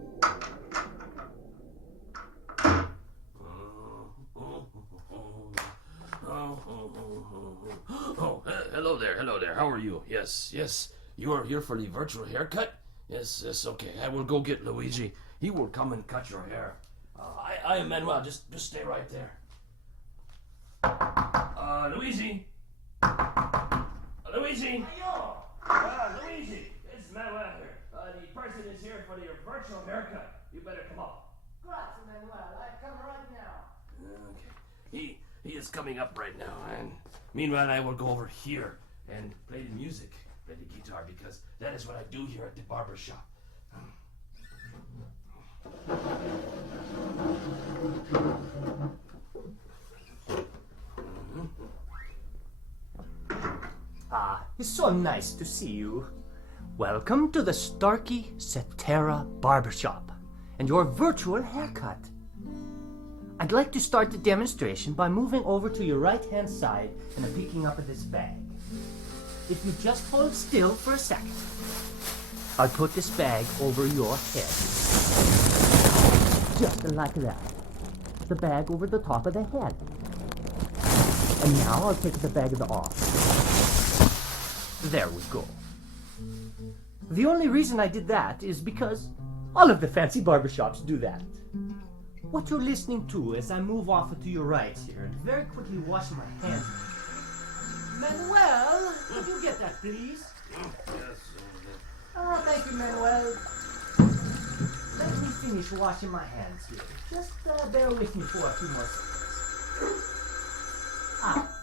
Oh, hello there. How are you? Yes. You are here for the virtual haircut? Yes, okay. I will go get Luigi. He will come and cut your hair. I am Manuel. Just stay right there. Luigi. Luigi. Luigi. It's Manuel here. The person is here for your virtual haircut. You better come up. Grazie, Manuel. I come right now. Okay. He is coming up right now, and meanwhile I will go over here and play the music, play the guitar, because that is what I do here at the barber shop. It's so nice to see you. Welcome to the Starkey Cetera Barbershop and your virtual haircut. I'd like to start the demonstration by moving over to your right-hand side and picking up this bag. If you just hold still for a second, I'll put this bag over your head. Just like that. The bag over the top of the head. And now I'll take the bag off. There we go. The only reason I did that is because all of the fancy barbershops do that. What you're listening to as I move off to your right here and very quickly wash my hands. Manuel, could you get that, please? Yes. Oh, thank you, Manuel. Let me finish washing my hands here. Just bear with me for a few more seconds.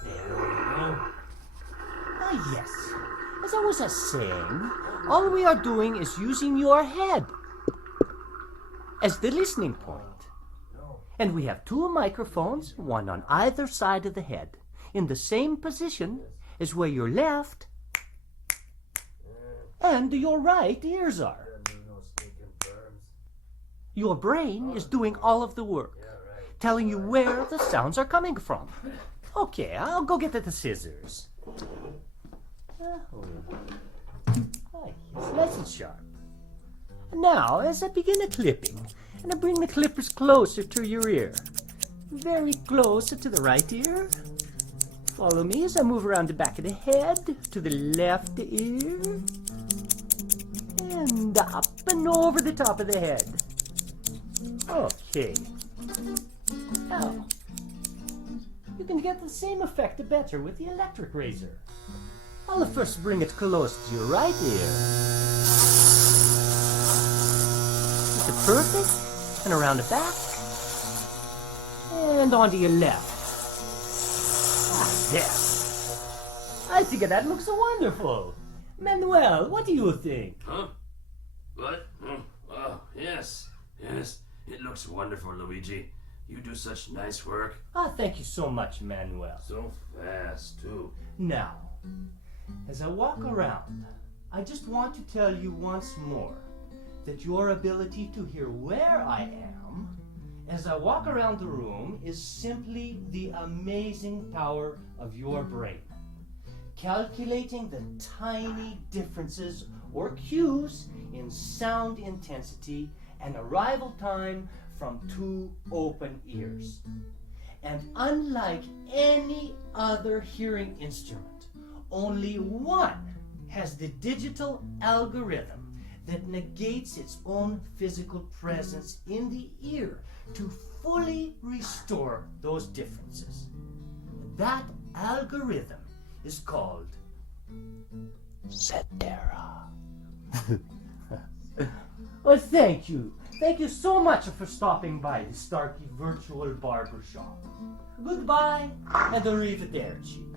There we go. Yes. As I was saying, all we are doing is using your head as the listening point. And we have two microphones, one on either side of the head, in the same position as where your left and your right ears are. Your brain is doing all of the work, telling you where the sounds are coming from. Okay, I'll go get the scissors. It's nice and sharp. Now, as I begin the clipping, and I bring the clippers closer to your ear, very close to the right ear. Follow me as I move around the back of the head to the left ear, and up and over the top of the head. Okay. Now, you can get the same effect better with the electric razor. I'll first bring it close to your right ear. Is it perfect? And around the back. And onto your left. There. I think that looks wonderful. Manuel, what do you think? Huh? What? Oh, yes. It looks wonderful, Luigi. You do such nice work. Thank you so much, Manuel. So fast, too. Now, as I walk around, I just want to tell you once more that your ability to hear where I am as I walk around the room is simply the amazing power of your brain. Calculating the tiny differences or cues in sound intensity and arrival time from two open ears. And unlike any other hearing instrument, only one has the digital algorithm that negates its own physical presence in the ear to fully restore those differences. That algorithm is called Cetera. Well, thank you. Thank you so much for stopping by the Starkey Virtual Barbershop. Goodbye and arrivederci.